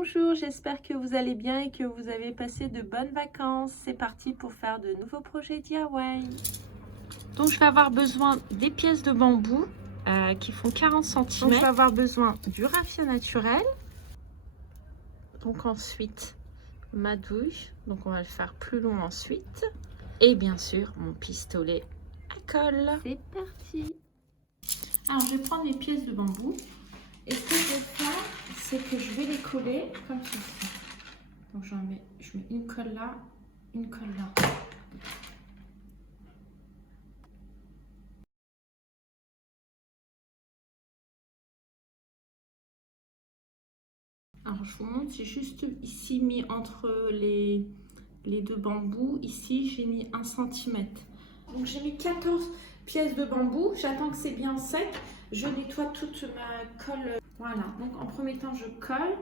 Bonjour, j'espère que vous allez bien et que vous avez passé de bonnes vacances. C'est parti pour faire de nouveaux projets DIY. Donc je vais avoir besoin des pièces de bambou qui font 40 cm. Donc je vais avoir besoin du raffia naturel. Donc ensuite ma douille. Donc on va le faire plus long ensuite. Et bien sûr mon pistolet à colle. C'est parti. Alors je vais prendre mes pièces de bambou. Et ce que je vais faire, c'est que je vais les coller comme ceci. Donc je mets une colle là, une colle là. Alors je vous montre, j'ai juste ici mis entre les deux bambous. Ici j'ai mis 1 cm. Donc j'ai mis 14 pièces de bambou. J'attends que c'est bien sec. Je nettoie toute ma colle. Voilà, donc en premier temps je colle.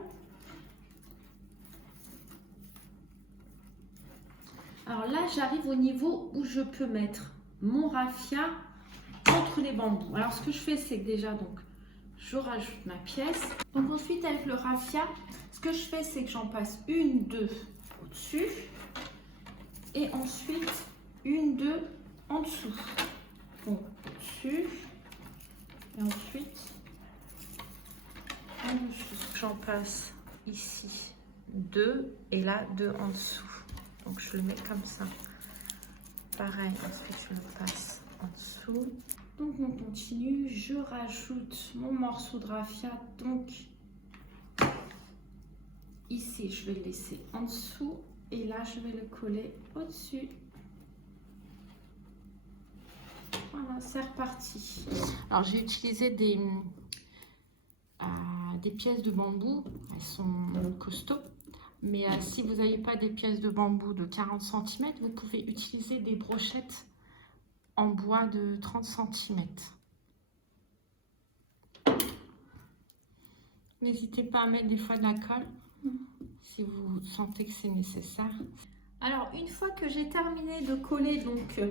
Alors là j'arrive au niveau où je peux mettre mon raffia entre les bambous. Alors ce que je fais, c'est que déjà donc je rajoute ma pièce. Donc ensuite avec le raffia, ce que je fais, c'est que j'en passe une, deux au-dessus et ensuite une, deux en dessous. Donc au-dessus et ensuite en dessous. J'en passe ici deux et là deux en dessous. Donc je le mets comme ça. Pareil, ensuite je le passe en dessous. Donc on continue, je rajoute mon morceau de raffia, donc ici je vais le laisser en dessous et là je vais le coller au-dessus. Voilà, c'est reparti. Alors j'ai utilisé des pièces de bambou, elles sont costauds, mais si vous n'avez pas des pièces de bambou de 40 cm, vous pouvez utiliser des brochettes en bois de 30 cm. N'hésitez pas à mettre des fois de la colle si vous sentez que c'est nécessaire. Alors une fois que j'ai terminé de coller, donc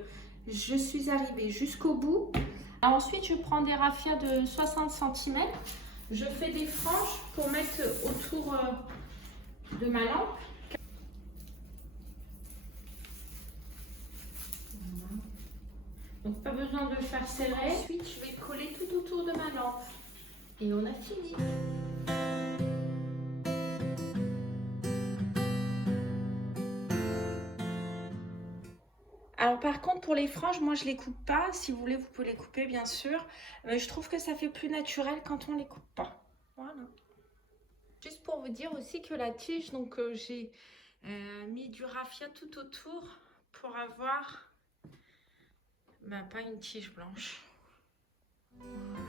je suis arrivée jusqu'au bout. Alors, ensuite je prends des raffias de 60 cm. Je fais des franges pour mettre autour de ma lampe. Voilà. Donc pas besoin de le faire serrer. Ensuite je vais coller tout autour de ma lampe. Et on a fini. Alors par contre pour les franges, moi je les coupe pas. Si vous voulez vous pouvez les couper bien sûr. Mais je trouve que ça fait plus naturel quand on les coupe pas. Voilà. Juste pour vous dire aussi que la tige, donc j'ai mis du raffia tout autour pour avoir pas une tige blanche. Voilà.